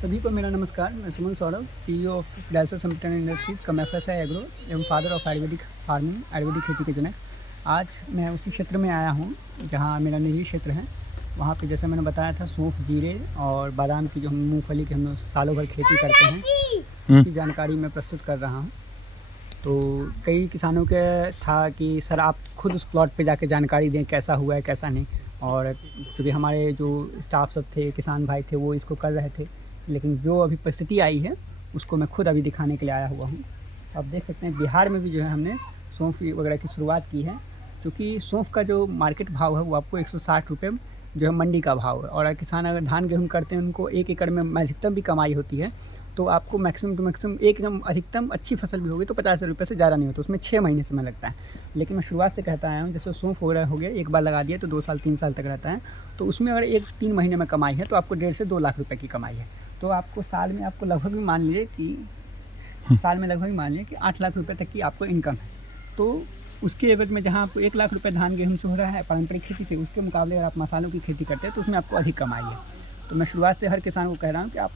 सभी को मेरा नमस्कार। मैं सुमन सौरभ, सीईओ ऑफ डायसर समिटन इंडस्ट्रीज़, कम एफएसआई एग्रो एवं फादर ऑफ आयुर्वेदिक फार्मिंग, आयुर्वेदिक खेती के जनक। आज मैं उसी क्षेत्र में आया हूँ जहाँ मेरा निजी क्षेत्र है। वहाँ पे जैसे मैंने बताया था, सौंफ, जीरे और बादाम की जो हम मूंगफली की हम लोग सालों भर खेती करते हैं, उसकी जानकारी मैं प्रस्तुत कर रहा हूँ। तो कई किसानों के था कि सर आप खुद उस प्लॉट पे जाके जानकारी दें, कैसा हुआ है कैसा नहीं। और चूँकि हमारे जो स्टाफ सब थे, किसान भाई थे, वो इसको कर रहे थे, लेकिन जो अभी परिस्थिति आई है उसको मैं खुद अभी दिखाने के लिए आया हुआ हूँ। आप देख सकते हैं बिहार में भी जो है हमने सौंफ वगैरह की शुरुआत की है, क्योंकि सौंफ का जो मार्केट भाव है वो आपको 160 रुपये जो है मंडी का भाव है। और किसान अगर धान गेहूँ करते हैं, उनको 1 एकड़ में अधिकतम भी कमाई होती है, तो आपको मैक्सिमम टू मैक्सिमम एकदम अधिकतम अच्छी फसल भी होगी तो 50 रुपये से ज़्यादा नहीं होता, उसमें 6 महीने समय लगता है। लेकिन मैं शुरुआत से कहता आया हूँ, जैसे सौंफ वगैरह हो गया, एक बार लगा दिया तो 2 साल 3 साल तक रहता है, तो उसमें अगर 1-3 महीने में कमाई है तो आपको 1.5 से 2 लाख रुपये की कमाई है। तो आपको साल में आपको लगभग भी मान लीजिए कि 8 लाख रुपये तक की आपको इनकम है। तो उसके एवज में जहाँ आपको 1 लाख रुपये धान गेहूँ से हो रहा है पारंपरिक खेती से, उसके मुकाबले अगर आप मसालों की खेती करते हैं तो उसमें आपको अधिक कमाई है। तो मैं शुरुआत से हर किसान को कह रहा हूँ कि आप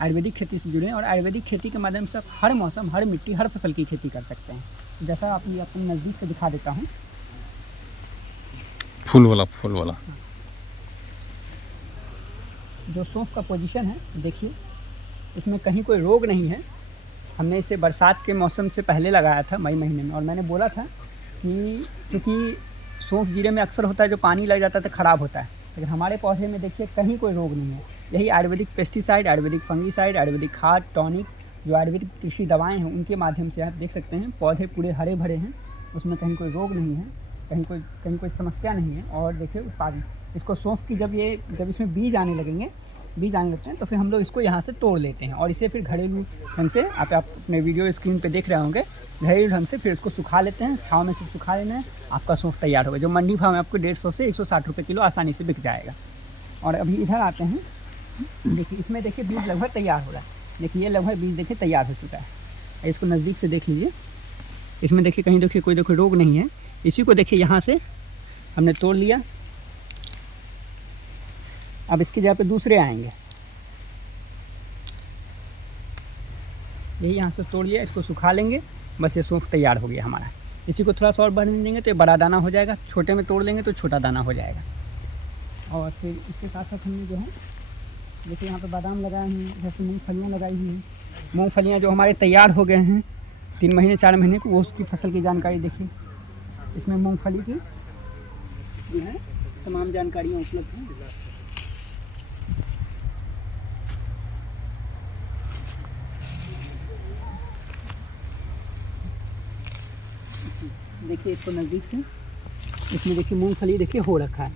आयुर्वेदिक खेती से जुड़ें, और आयुर्वेदिक खेती के माध्यम से आप हर मौसम, हर मिट्टी, हर फसल की खेती कर सकते हैं। जैसा आप ये अपने नज़दीक से दिखा देता हूँ, फूल वाला जो सौंफ का पोजीशन है, देखिए इसमें कहीं कोई रोग नहीं है। हमने इसे बरसात के मौसम से पहले लगाया था, मई महीने में, और मैंने बोला था कि क्योंकि सौंफ जीरे में अक्सर होता है जो पानी लग जाता है तो ख़राब होता है, लेकिन हमारे पौधे में देखिए कहीं कोई रोग नहीं है। यही आयुर्वेदिक पेस्टिसाइड, आयुर्वेदिक फंगीसाइड, आयुर्वेदिक खाद, टॉनिक, जो आयुर्वेदिक कृषि दवाएं हैं, उनके माध्यम से आप देख सकते हैं पौधे पूरे हरे भरे हैं, उसमें कहीं कोई रोग नहीं है, कहीं कोई समस्या नहीं है। और देखिए उत्पादन, इसको सौंफ की जब इसमें बीज आने लगते हैं तो फिर हम लोग इसको यहाँ से तोड़ लेते हैं, और इसे फिर घरेलू ढंग से आप अपने वीडियो स्क्रीन पे देख रहे होंगे, घरेलू ढंग से फिर इसको सुखा लेते हैं, छाँव में से सुखा लेना है, आपका सौंफ तैयार होगा, जो मंडी भाव में आपको 150 से 160 रुपये किलो आसानी से बिक जाएगा। और अभी इधर आते हैं, देखिए इसमें देखिए बीज लगभग तैयार हो रहा है। देखिए ये लगभग बीज देखिए तैयार हो चुका है, इसको नज़दीक से देख लीजिए। इसमें देखिए कहीं देखिए कोई रोग नहीं है। इसी को देखिए यहाँ से हमने तोड़ लिया। अब इसकी जगह पे दूसरे आएंगे, यही यहाँ से तोड़ लिया, इसको सुखा लेंगे, बस ये सौंफ तैयार हो गया हमारा। इसी को थोड़ा सा और बढ़ने देंगे तो ये बड़ा दाना हो जाएगा, छोटे में तोड़ लेंगे तो छोटा दाना हो जाएगा। और फिर इसके साथ साथ हमने जो है देखिए यहाँ पे बादाम लगाए हैं, जैसे मूँगफलियाँ लगाई हुई हैं। मूँगफलियाँ जो हमारे तैयार हो गए हैं 3 महीने 4 महीने को, वो उसकी फसल की जानकारी देखिए। इसमें मूँगफली की जो है तमाम जानकारियाँ उपलब्ध हैं। देखिए इसको नज़दीक से, इसमें देखिए मूंगफली देखिए हो रखा है,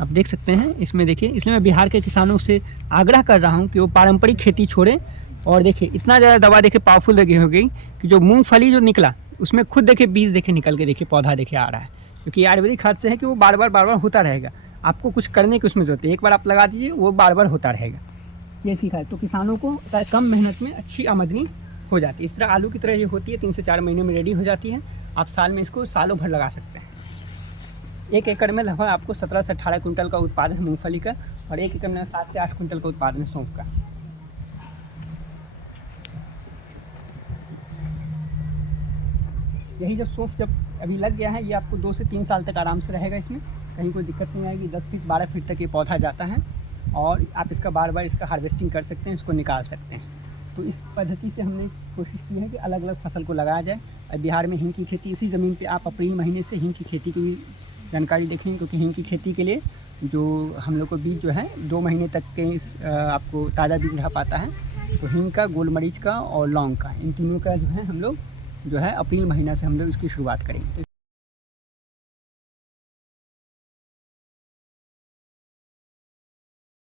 आप देख सकते हैं इसमें देखिए। इसलिए मैं बिहार के किसानों से आग्रह कर रहा हूं कि वो पारंपरिक खेती छोड़ें। और देखिए इतना ज़्यादा दवा देखिए पावरफुल लगी हो गई कि जो मूंगफली जो निकला उसमें खुद देखिए बीज देखिए निकल के देखिए पौधा देखिए आ रहा है, क्योंकि आयुर्वेदिक खाद से है कि वो बार बार होता रहेगा। आपको कुछ करने की उसमें ज़रूरत है, एक बार आप लगा दीजिए वो बार बार होता रहेगा। ये इसकी खाद तो किसानों को कम मेहनत में अच्छी आमदनी हो जाती है। इस तरह आलू की तरह ये होती है, 3 से 4 महीने में रेडी हो जाती है। आप साल में इसको सालों भर लगा सकते हैं। 1 एकड़ में लगभग आपको 17 से 18 कुंटल का उत्पादन है मूंगफली का, और 1 एकड़ में 7 से 8 कुंटल का उत्पादन है सौंफ का। यही जब सौंफ जब अभी लग गया है, ये आपको 2 से 3 साल तक आराम से रहेगा, इसमें कहीं कोई दिक्कत नहीं आएगी। 10 फीट 12 फीट तक ये पौधा जाता है, और आप इसका बार इसका हार्वेस्टिंग कर सकते हैं, इसको निकाल सकते हैं। तो इस पद्धति से हमने कोशिश की है कि अलग अलग फसल को लगाया जाए। और बिहार में हींग की खेती, इसी ज़मीन पे आप अप्रैल महीने से हींग की खेती की जानकारी देखेंगे, क्योंकि हींग की खेती के लिए जो हम लोग को बीज जो है 2 महीने तक के आपको ताज़ा बीज रह पाता है। तो हींग का, गोल मरीच का और लौंग का, इन तीनों का जो है हम लोग जो है अप्रैल महीना से हम लोग इसकी शुरुआत करेंगे।